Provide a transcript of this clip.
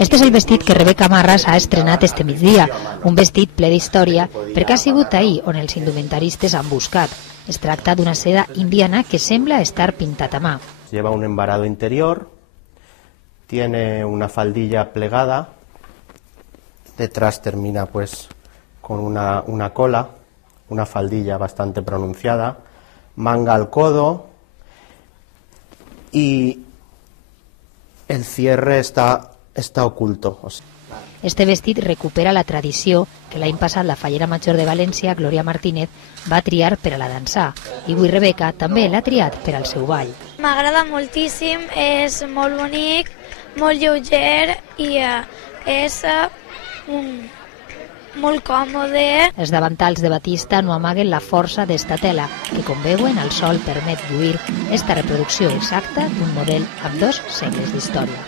Este és el vestit que Rebeca Marras ha estrenat este migdia, un vestit ple d'història perquè ha sigut ahir on els indumentaristes han buscat. Es tracta d'una seda indiana que sembla estar pintat a mà. Lleva un embarado interior, tiene una faldilla plegada, detrás termina pues con una cola, una faldilla bastante pronunciada, manga al codo y el cierre está oculto. Este vestit recupera la tradició que l'any passat la fallera major de València, Glòria Martínez, va triar per a la dansar. I avui Rebeca també l'ha triat per al seu ball. M'agrada moltíssim, és molt bonic, molt lleuger i és molt còmode. Els davantals de Batista no amaguen la força d'esta tela, que com veuen el sol permet lluir esta reproducció exacta d'un model amb 2 segles d'història.